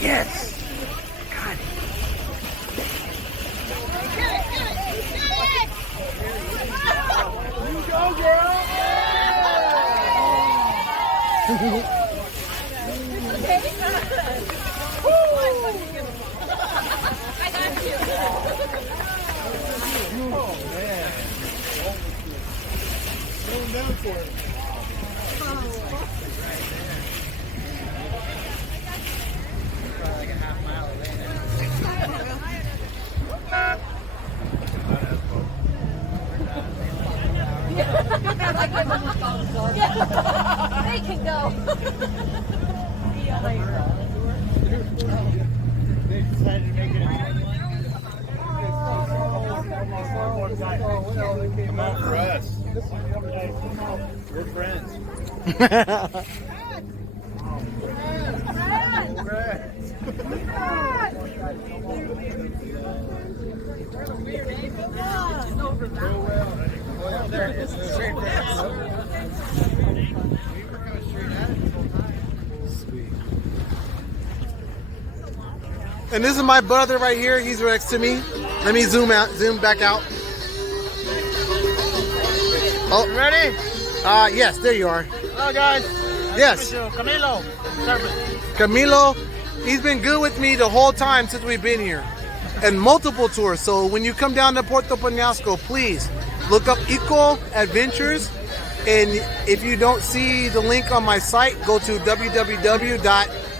Yes. Got it. You go, girl. I got you. Oh, man. Going down for it. Probably like a half mile away now. They can go. They decided to make it a come out for us. We're friends. And this is my brother right here. He's next to me. Let me zoom back out. Oh, Ready? yes, there you are. Hello, guys. Yes. Camilo. Camilo, he's been good with me the whole time since we've been here. And multiple tours. So when you come down to Puerto Peñasco, please look up Eco Adventures. And if you don't see the link on my site, go to www.ecoadventures.com